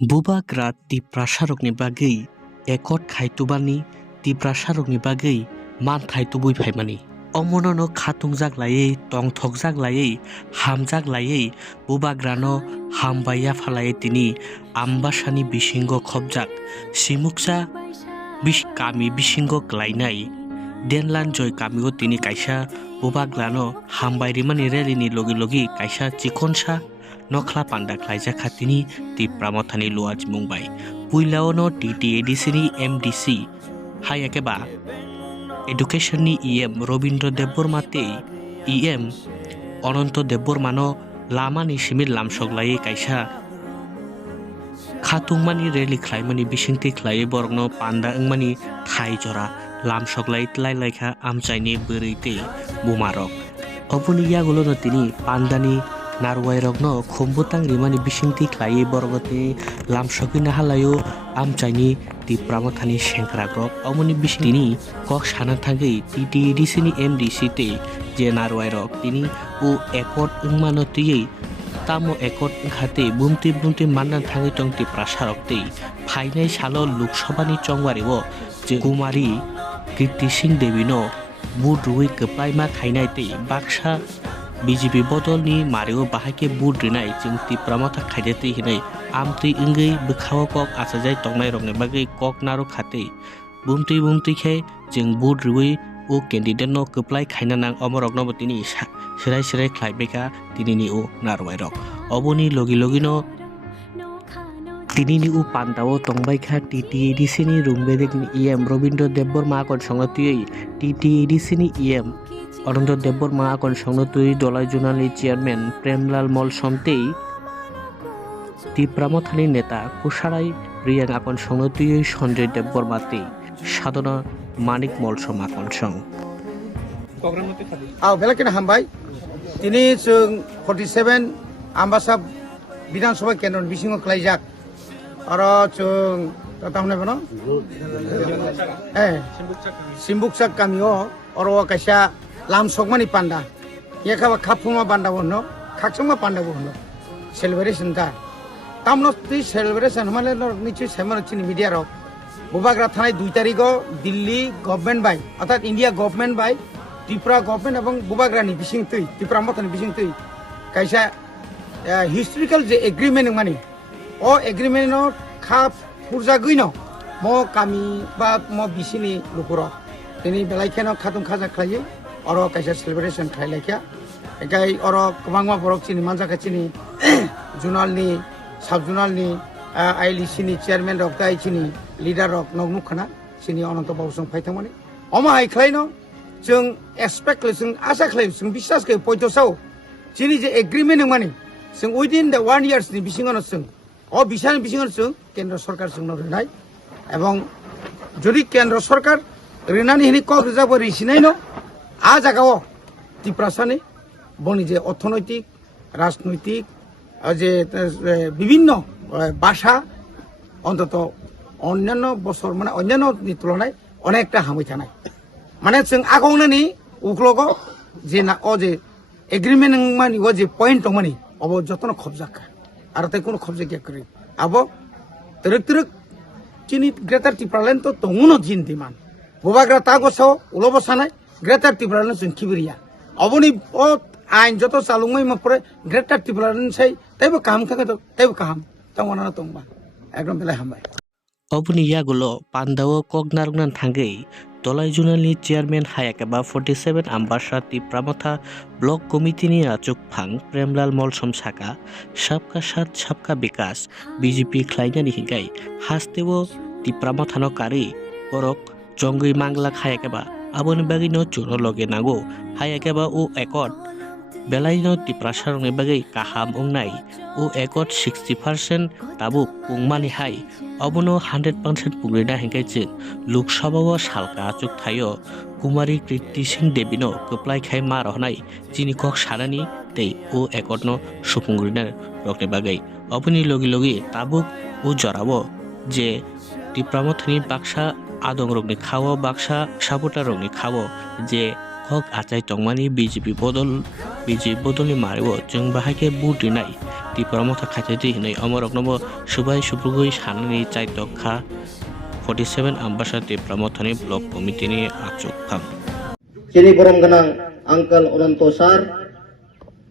Bubagrat ti prasarokni bagui ekot khaitubani ti prasarokni bagui man thaitubui phaimani. Omonono khatungjak layei tongthokjak layei hamjak layei bubagrano hambaya phalai tini ambasani bisingo khobjak simuksa kami bisingo klainai denlan joy kamio tini kaisa bubagrano hambairemani relini logi kaisa chikonsa nokla panda klaijak khatini ti pramothani luaj mumbai puilaono TTADC ni MDC hayakeba education ni EM Robindra Debormate EM Ononto Debormano lama ni simir lamsoglai kaisa khatungmani reli khlaimani bisingti khlai borgno panda engmani thai jora lamsoglai tlai laikha amchaini bereite bumarok oboni yagulo no tini pandani narwairokno khombutang rimani bisingti khlai borgote lamsokina halayo amchaini ti pramothani sengkragrok omoni bisini kok sana thangei TTADC ni MDC te je narwairok tini o ekot engmano tiyei tamo ekot khate bumti manna thangi tongti prasarok te phainai salo loksabani chongwaribo je kumari Kirti Singh Devi no budrui keplaima khainai te baksa BJP bodol ni mario bahake budrinai jengti pramotha khaidete hinai amtri ingei bukhawo kok asajai tongnai rokne bagai kok naro khate bumti khe jeng budrui o candidate no keplai khaina nang omorok no tini sirai khlaibeka tini ni o narwai rok oboni logi no tini ni u pandao tongbai kha TTADC ni rumbedek ni EM Robindra Deborma kon songnotui TTADC ni EM Ononto Deborma kon songnotui dolai junali chairman Premlal Mol Somtei ti pramothani neta kusarai riyang akon songnotui Sanjay Deborma te sadona Manik Molsom akon song বেলাকিনা হামবাই তিনি जों 47 आम्बासा বিধানসভা কেন্দ্র বিসিং ক্লাইজাক আর जों তাহলে বনো সিম্বুকসাক কামিও আর কাইসা লামসকমানি পান্ডা ইয়াখাবা খাফুমা পান্ডা বনো খাকসমা পান্ডা বনো celebration কা তামনো তি সেলিব্রেশন মানে নিচে সেমন চিনি মিডিয়া রক বুবাগ্রা থানায় 2 তারিখ দিল্লি গভর্নমেন্ট বাই অর্থাৎ India government by Tripura government এবং বুবাগ্রানি বিসিংতৈ ত্রিপুরা মতন বিসিংতৈ কাইসা হিস্ট্রিক্যাল যে এগ্রিমেন্ট মানে ও এগ্রিমেন্ট খাপ ফুরজা গইন ম কামি বা ম বিসিনি লুকুর তিনি বেলাইখান খাতুম খাজা খাইয়ে অর কাইসা সেলিব্রেশন খাইলাইখা একাই অর কবাংমা বরক চিনি মানজাকা চিনি জুনালনি সাব জুনালনি আইলিসিনি চেয়ারম্যান রক দাই চিনি লিডার রক নগনুখানা চিনি অনন্ত বাবুসং ফাইथांमाने अमा हाय खालायनो जों एक्सपेक्ट जों आशा खालायो जों बिश्वास खालायो पयटसाव जोंनि जे एग्रिमेन्ट माने जों उइदिन द 1 इयार्स नि बिसिङावनो जों बिसानि बिसिङावनो जों केन्द्र सरकार जोंनो रोनाय এবং যদি কেন্দ্র সরকার রেনানি হিনি কক রিজার্ভ রিসিনাইনো আ জায়গাও ত্রিপুরাসানি বনি যে অর্থনৈতিক রাজনৈতিক যে বিভিন্ন ভাষা অন্তত অন্যান্য বছর মানে অন্যান্য তুলনায় অনেকটা হামই থানায় মানে जों आगावनानै उग्लगो जे ना ओ जे एग्रीमेंट मानि ओ जे पॉइंट मानि अब जतन खबजाखा आरो ताइ कोनो खबजा गया करि अब तरक चिनि ग्रेटर टिप्रालेन तो तंगुनो जिन दिमान बुबाग्रा तागोसो उलबसानाय ग्रेटर टिप्रालेन जों खिबिरिया अबनि ओ आइन जत चालुङै मपरे ग्रेटर टिप्रालेन साइ ताइबो काम थाके ताइबो काम तंगना तंगबा एकदम बेला हामबाय obuni yagulo pandao kognarugnan thangei dolai junali chairman hayakeba 47 ambasa ti pramotha block committee ni achuk phang Premlal Molsom saka sabka sat sabka bikas BJP khlainani hingai hastebo ti pramothano kari borok jongui mangla hayakeba aboni bagino chuno loge nago hayakeba o ekot belaino ti prasarongni bagai kaham ongnai o ekot 60% tabu pungmani hai অবনো 100% পুগ্রেনা হেঙ্গাইছে লোকসভাও সালকা আচুক থাইও কুমারী কীর্তি সিং দেবিনো কপ্লাই খাই মা রহনাই চিনি cock সারানি তে ও একর্ণ সুপুংগ্রিনার রকনে বাগাই অবনি লগে তাবুক ও জরাবো যে টিপ্রামথনি বাক্সা আদং রকনি খাওয়া বাক্সা সাপোটা রকনি খাওয়া যে হক আচাই টংমানি BJP বিজে বদলি মারিব जों बाहायके बुदिनाय ত্রিপুরা মথা খাইতে দি হनै অমরক নব সুবাই সুপুগুই সানানি চাইতখা 47 आम्बासा ত্রিপুরা মথানি ব্লক কমিটিনি আচুকখাম Sini borom ganang Uncle Ononto Sar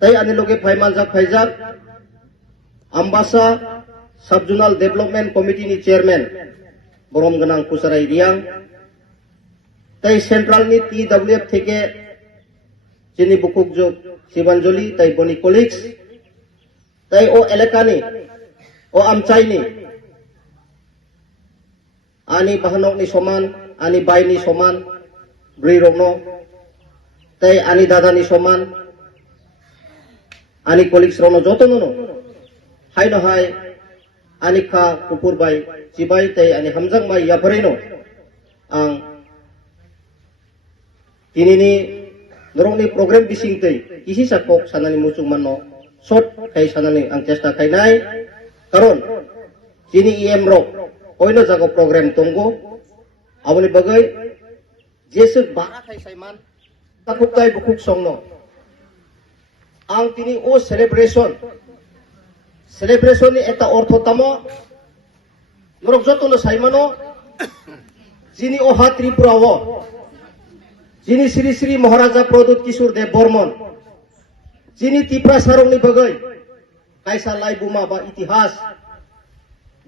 tai ani loge phaimanjak phaijak Ambasa Subzonal Development Committee ni chairman borom ganang Pusarai Riang tai central ni TWF theke Sini bukuk jok Sibanjoli tai boni colleagues tai o elakani o amchai ni ani bahanok ni soman ani bai ni soman bri rokno tai ani dada ni soman ani colleagues rono joto no hai no hai ani kha kupur bai cibai tai ani hamjang mai yapare no ang kini ni norong ni program bising tai kisi sakok sanani mucung manno short kai sanani ang chesta kai nai karon kini em rok oino jago program tonggo aboni bagai jesuk bara khai saiman takuk tai bukuk songno ang tini o celebration ni eta ortho tamo norok joto no saimano jini o ha tripura o jini Sri Sri Maharaja Pradut Kishore Dev Burman jini Tripura sarong ni bagai kaisa lai buma ba itihas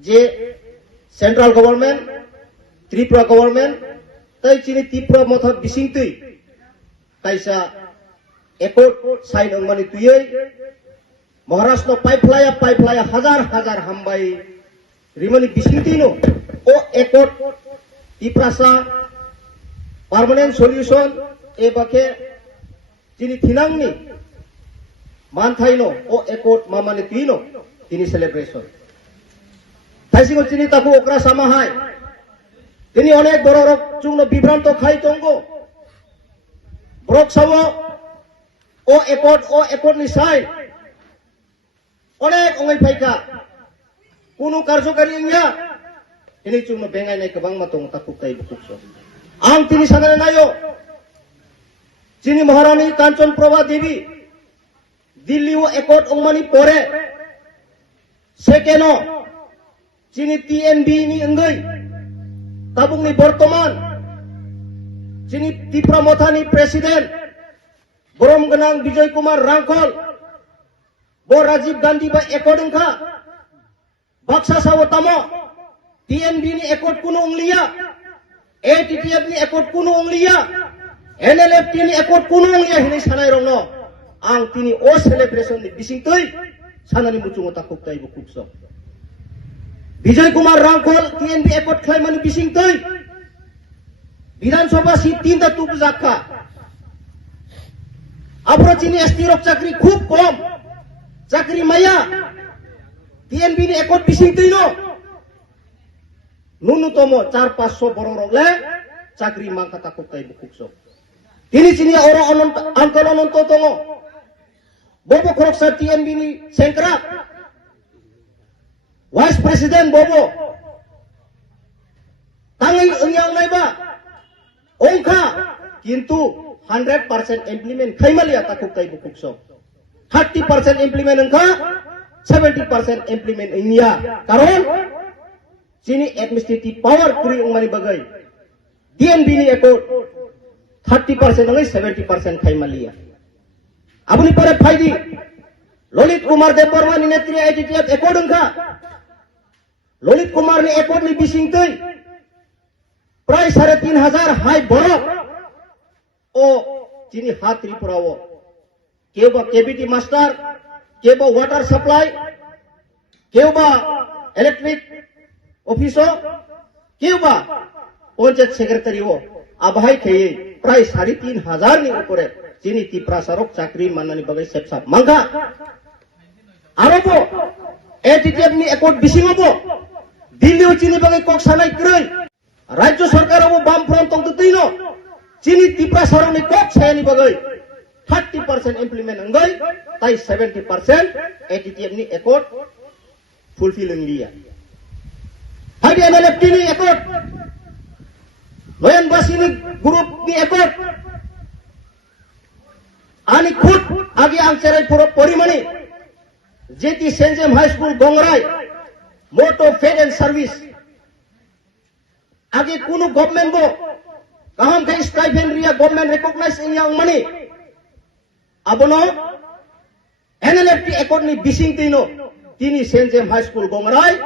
je central government Tripura government tai chini Tripura motha bisingtui kaisa ekor sign angmani tuyei Maharashtra pipeline hazar hambai rimani bisingtui no o ekor Tripura sa permanent solution e bake chini thinang ni manthai no o ekor mamani tuino tini celebration তাইসিগো চিনি তাকু okra সামাহাই তিনি অনেক বড় rock চুংনো বিভ্রান্ত খাই তঙ্গো Brock sub ও একট নি সাই অনেক অঙ্গই ফাইকা কোনো কার্যকারী ইংয়া তিনি চুংনো বেঙ্গাই নাই গোবাং মাতং তাকু তাই বুকস আম তিনি সাগরে নাইও চিনি মহারানী কাঞ্চন প্রভা দেবী দিল্লি ও একট অংমানি পরে second Sini TNB ni enggai tabung ni Bortoman sini Tripura Motha ni presiden borom ganang Bijoy Kumar Rangkol bo Rajiv Gandhi ba ekod engkha baksa sawatamo TNB ni ekod kuno onglia ATTF ni ekod kuno onglia NLFT ni ekod kuno onglia hini sanai rongno ang tini o celebration ni bising tui sanani muchungo takuk tai bukukso Bijoy Kumar Rangkol TNB ekot khlaimani bising tui বিধানসভা seat 3টা তুপ জাকা আপro chini ST rok chakri khub kom chakri maya TNB ni ekot bising tui no ন্যূনতম 4-500 বড় রলে চাকরি মাংকা তাকো তাই বুকসো তিনি চিনি ওরা অনন্ত আন্দোলন অনন্ত তঙ্গ ববো খরকসা TNB ni সেংকরা Vice President Bobo tangai engyang naiba ongkha kintu 100% implement khaimalia takuk tai bukukso 30% implement engkha 70% implement india karon sini administrative power kuri ongmani bagai DNB ni ekot 30% ngai 70% khaimalia abuni pare phaidi Lolit Kumar Dev Burman ni netri ATTF ekot engkha Lolit Kumar ni ekor ni bising tui pray 3,500 hai borok o chini ha Tripura o keba KBT master keba water supply keba electric officer keba panchayat secretary o abhai kheye pray 3,500 ni upore chini Tripura sarok chakri manani bagai sepsap mangha arobo ATTF ni ekor bising obo Delhi ও চিনি বাগে cock সানাই ক্রই রাজ্য সরকার ও বাম front তং তুইনো চিনি Tripura সরনি cock Sayani বাগে 30% implement অঙ্গই তাই 70% ATTF ni একট fulfil India হাইডি NLFT ni একট lion বাসি ni গ্রুপ ni একট Ani khut agi ang cerai puro porimani. JT St. James High School Gongrai. Moto Fed and Service. Agi kunu government go. Kaham kai stipend ria government recognize in yang money. Abono NLFT accord ni bising tino. Tini St. James High School Gongrai.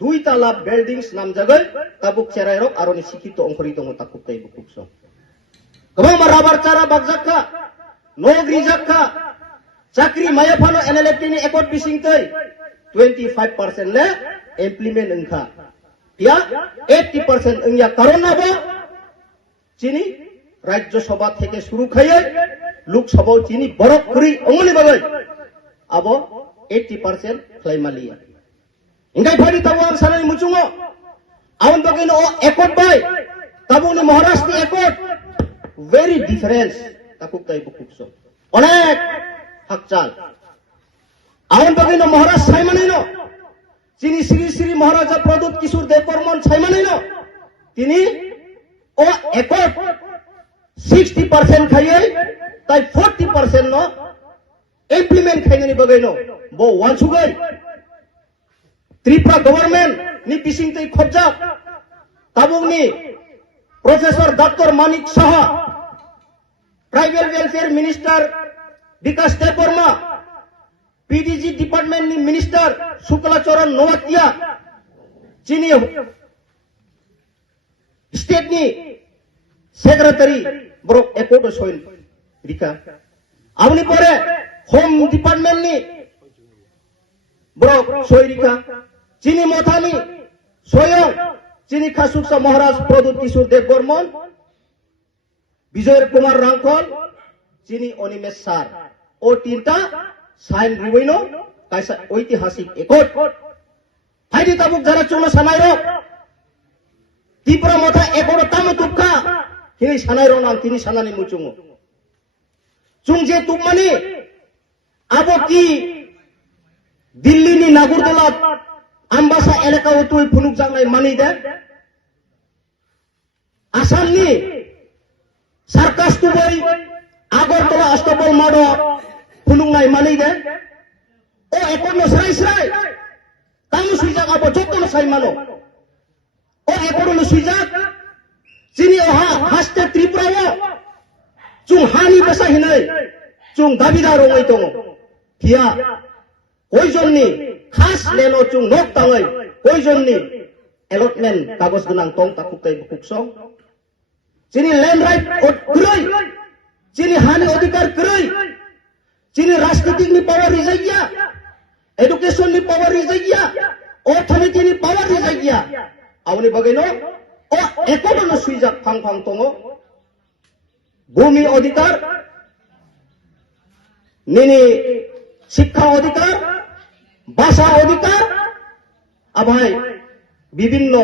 2 tala buildings nam jagai tabuk cerai rok aroni sikito ongkorito mo takuk tay bukuk so. Kama marabar cara bagjakka. Nogri jakka. Chakri mayapano NLFT ni accord bising tay. 25% le implement engka. Ya 80% engya karona bo চিনি রাজ্য সভা থেকে শুরু খাইয়ে লোকসভাও চিনি বরফ করি অমনি বাগাই আবো 80% ফ্লাইমালিয়া ইংগাই ফাড়ি তাবো আর সারাই মুচুঙো আউন বাগাইনো ও একট বাই তাবুনি মহারাষ্ট্র একট ভেরি ডিফারেন্স তাকুক তাই বুকুকসো অনেক হাকচাল আউন বাগাইনো মহারাষ্ট্র সাইমানাইনো চিনি শ্রী শ্রী মহারাজা প্রদূত কিশোর দেব বর্মন সাইমানাইনো তিনি ও একট 60% খাইয়ে তাই 40% নো ইমপ্লিমেন্ট খাইনি বাগাইনো বো ওয়ানসুগাই ত্রিপুরা গভর্নমেন্ট নি পিসিং তৈ খবজা তাবুংনি professor doctor Manik Saha tribal welfare minister বিকাশ দেব বর্মা পিডিজি ডিপার্টমেন্ট নি মিনিস্টার শুক্লাচরণ নোয়াতিয়া চিনি স্টেট নি সেক্রেটারি ব্রো একট সইল রিকা আমনি পরে হোম ডিপার্টমেন্ট নি ব্রো সই রিকা চিনি মথানি স্বয়ং চিনি খাসুকসা মহারাজ প্রদূত কিশোর দেব বর্মন বিজয় কুমার রাংখল চিনি অনিমেষ স্যার ও তিনটা সাইন রিবইনো কাইসা ঐতিহাসিক একট হাইদি তাবুক যারা চলো সানাইরো ত্রিপুরা মথা একড় তামো তুপকা তিনি সানাইরো নাম তিনি সানানি মুচুঙো চুং যে তুপমানি আবো কি দিল্লি নি নাগরদোলা আমবাসা এলাকা ও তুই ফুনুক জাংনাই মানি দে আসাম নি সার্কাস তুবই আগরতলা অষ্টবল মাডো ফুনুক নাই মানি দে ও একড় সাই সাই তামু সুইজাক আবো যতন সাই মানো ও একড় সুইজাক চিনি ওহা হাসতে ত্রিপুরা চুং হানি বেসা হিনাই চুং দাবিদার ওই দङ হিয়া কয়জননি খাস লেনো চুং নক তাङै কয়জননি এলটমেন্ট কাগজ গোনাं দं তাকুকতাই বুকুকसं চিনি ল্যান্ড রাইট গ্রৈ চিনি হানি অধিকার গ্রৈ চিনি রাজনীতিকনি পাওয়ার রিজাইয়া এডুকেশননি পাওয়ার রিজাইয়া অর্থনীতিनि पावर रिजाइया आवनि बगैनो ओ एकड़नो सुइजाक फां फां दङ भूमि अधिकार निनि शिक्षा अधिकार भाषा अधिकार आबाय विभिन्न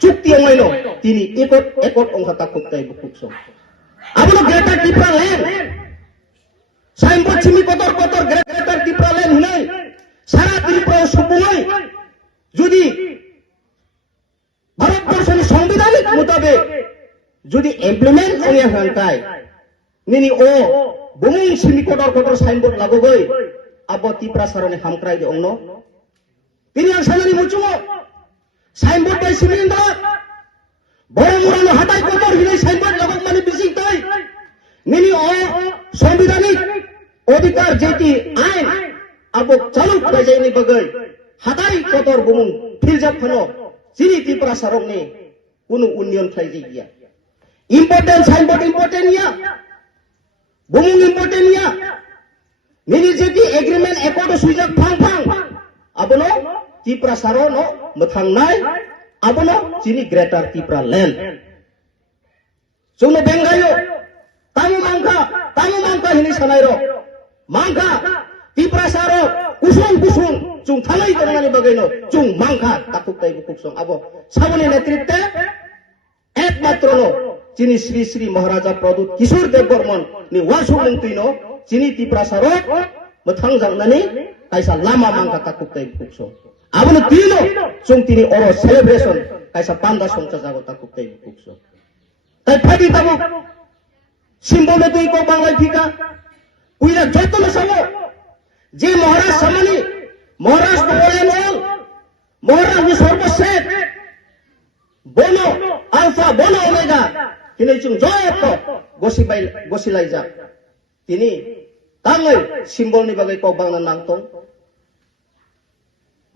चुक्ति अंगैनो तिनि एकट एकट अंखा ताकुकताय बुकुकसं आबनो ग्रेटर ত্রিপুরা ল্যান্ড साइनबोर्ड छिमी कतर कतर ग्रेटर ত্রিপুরা ল্যান্ড हिनै সারা ত্রিপুরা सुबुङै যদি ভারতবর্ষের সাংবিধানিক মোতাবেক যদি ইমপ্লিমেন্ট ওয়া হানতাই নিনি ও বুমুং সিমি কটর কটর সাইনবোর্ড লাগোগৈ আবো ত্রিপুরা সারনে হামক্রাই দে অংনো তিনি আর সানানি মুচুঙো সাইনবোর্ড বাই সিমিন্দা বড় মুরানো হাতাই কটর হিनै সাইনবোর্ড লাগক মানে বিসিং তাই নিনি ও সাংবিধানিক অধিকার যেটি আইন আবো চালু বাজাইনি বগৈ হাতাই কটর বুমুং ফিলজাব খানো চিনি ত্রিপুরা সারকনি কোনো উন্নয়ন খাইজি গিয়া ইম্পর্টেন্ট সাইনবোর্ড ইম্পর্টেন্ট ইয়া বুমুং ইম্পর্টেন্ট ইয়া নিনি যেটি এগ্রিমেন্ট একট সুইজাক ফাং ফাং আবনো ত্রিপুরা সারনো মথাংনাই আবনো চিনি গ্রেটার ত্রিপুরা ল্যান্ড जोंनो बेंगायो तामु मांखा हिनि सानायरो मांखा ত্রিপুরা सारो कुसुं कुसुं जों थानाय दंनानि बगैनो जों मांखा ताकुकताय बुकुकसं आबो साबनि नेतृत्वे एकमात्र चिनी श्री श्री महाराजा प्रदूत किशोर देव बर्मन नि वासु मंत्रिनो चिनी ত্রিপুরা सारो मोथां जांनानि कायसा लामा मांखा ताकुकताय बुकुकसं आबनो तिनो जों तिनि अरो सेलिब्रेशन कायसा पान्दा संचा जागो ताकुकताय बुकुकसं ताई फादि ताबो सिम्बोले दुई को बांगलाय फिका পুইরা যতন সামো যে মহারাজ সামানি মহারাজ বলেন মহারাজ সর্বশেষ বনো আলফা বনো ওমেগা তিনি জয়ত গসিলাই যা তিনি তাঙ্গै सिम्बलनि बागै कक बांना नांतों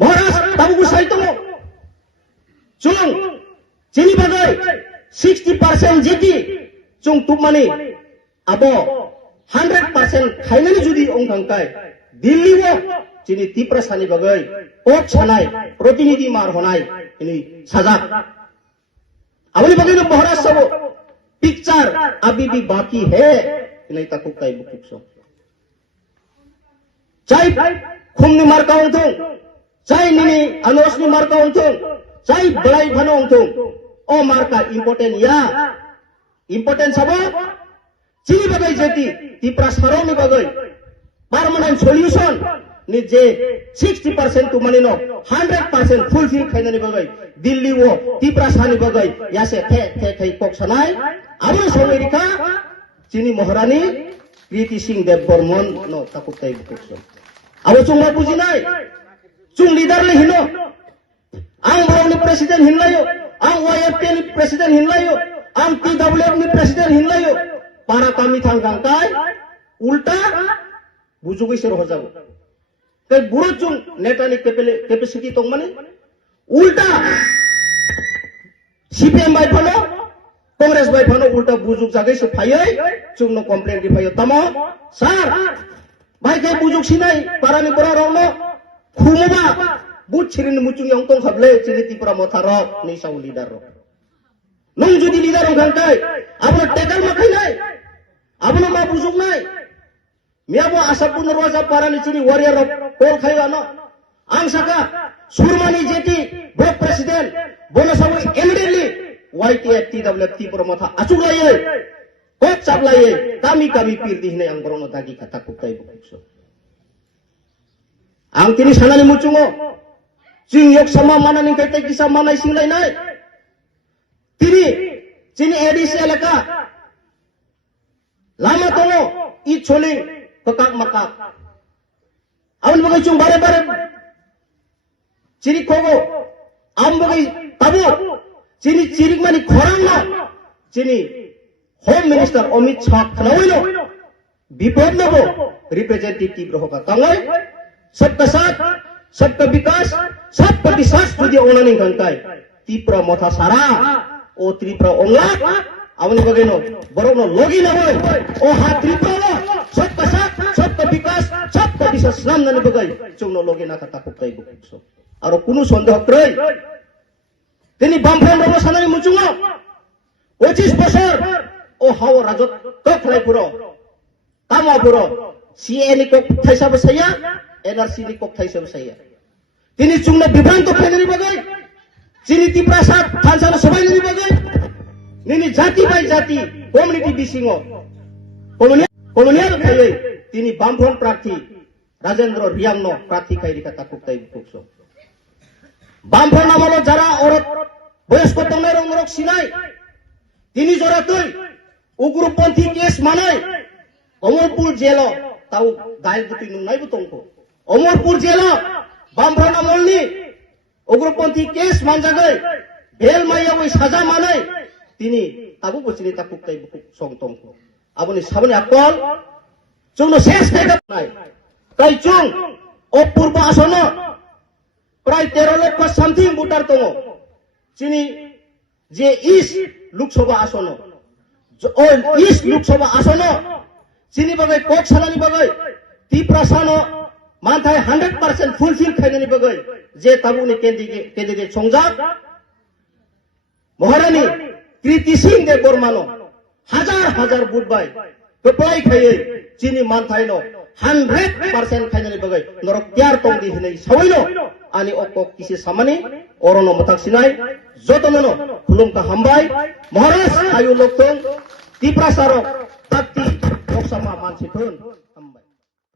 महाराज ताबुगु साइतों चुं चिनि बागै 60% जिति चुं तुमानि आबो 100% खाइनानि जुदि अंखांखाय दिल्ली वो चिनि तिप्रासानि बागै कक सानाय प्रतिनिधि मार होनाय इनि साजा आवनि बागै महाराज सबो पिक्चर अभी भी बाकी है इनै ताकुक ताइ बुकुक्सो Cai khumni marka untung, cai nini anosni marka untung, cai belai bano untung. Oh marka important ya, important sabo. Cini bagai jeti, tiprasaro ni bagai. Permanent solution ni je 60% tu manino, 100% fulfill khaina ni bagai. Delhi wo tiprasani bagai. Ya se the kok sanai. Abang Amerika, cini Maharani, Kriti Singh Dev Burman no takut tai bukso. Abo chung ma buji nai chung leader le hino ang bawang ni president hinlayo ang YFP ni president hinlayo ang TWF ni president hinlayo para kami thanggang kai ulta bujugi ser ho jabo kai buro chung neta ni capacity tong mane ulta CPM bai phano Congress bai phano ulta bujuk jagai se phayai chung no complaint di phayo tamo sir Baik kay bujuk sinay para ni pura rono khumuba but chirin mucung yang tong khable chiliti pura motharo ni sau leader ro nung judi leader ro gangkai abno tekal makai nai abno ma bujuk nai miabo asapun roja para ni chini warrior ro kol khayo ano ang saka surmani jeti block president bono sawi immediately YTF TWF pura motha achuk laye kok cap laye kami pilih ne yang berono tadi kata kutai bukso. Ang kini sana ni mucungo, sing yok sama mana ning kaitai kisah mana sing lain nai. Tini edisi elaka, lama tongo i choling kekak makak. Awan bagai cung bare, ciri kogo, am bagai tabu, ciri mani khorang na, cini Home Minister Amit Shah Khanawino विप्लव में वो representative रहोगा तंगल सबका साथ सबका विकास सबका विश्वास तुझे ओना नहीं गंता है तीप्र मोथा सारा ओ त्रिप्र ओंगला आवनी बगेनो बरोनो लोगी ना होय ओ हाथ त्रिप्र वो सबका साथ सबका विकास सबका विश्वास नाम ना बगै चुंगनो लोगी ना कता कुकाई बुकुसो और कुनु संदेह क्रय तेनी बामफ्रेन रनो सानानि मुचुंगो 25 বছর ও হাও রাজত কখলাই পুরো কামা পুরো সিএনি কক থাইসা বসাইয়া এনআরসি নি কক থাইসা বসাইয়া তিনি চুংনা বিভ্রান্ত ফেলেনি বাগাই চিনি তিপ্রাসাদ থানসানো সবাই নিনি বাগাই নিনি জাতি বাই জাতি কমিউনিটি বিসিং কমিউনিয়াল খাইয়ে তিনি বামফ্রন্ট প্রার্থী রাজেন্দ্র রিয়াংন প্রার্থী খাইরি কথা কুকতাই বুকসো বামফ্রন্ট আমলো যারা অরত বয়স্ক তংনের অঙ্গরক সিনাই তিনি জোরাতই উগ্রপন্থী কেস মানায় অমরপুর জেল তাও দায় দুটি নুনাই বুতংকো অমরপুর জেল বামফ্রন্ট আমলনি উগ্রপন্থী কেস মানজাগৈ বেল মাইয়া ওই সাজা মানায় তিনি তাবু বচিনি তাকুকতাই বুকুক সংতংকো আপনি সামনে আকল চুনো শেষ থেকে নাই তাই চুং অপূর্ব আসন প্রায় 13 লক্ষ সামথিং ভোটার তং চিনি যে ইস্ট লোকসভা আসন ইস্ট লোকসভা আসন চিনি বাগৈ কক সালানি বাগৈ তিপ্রাসানো মানথাই 100% ফুলফিল খাইনানি বাগৈ যে তাবুনি ক্যান্ডিডেট সংজাক মহারানী কৃতি সিং দেব বর্মানো হাজার ভোট বাই কপ্লাই খাইয়ে চিনি মানথাইনো 100% খাইনানি বাগৈ নরক তিয়ার তংদি হিनै সাवैनो ani okok kisi samani orono motak sinai jotonono khulumka hambai maharaj ayu loktong tiprasaro takti loksama mansithun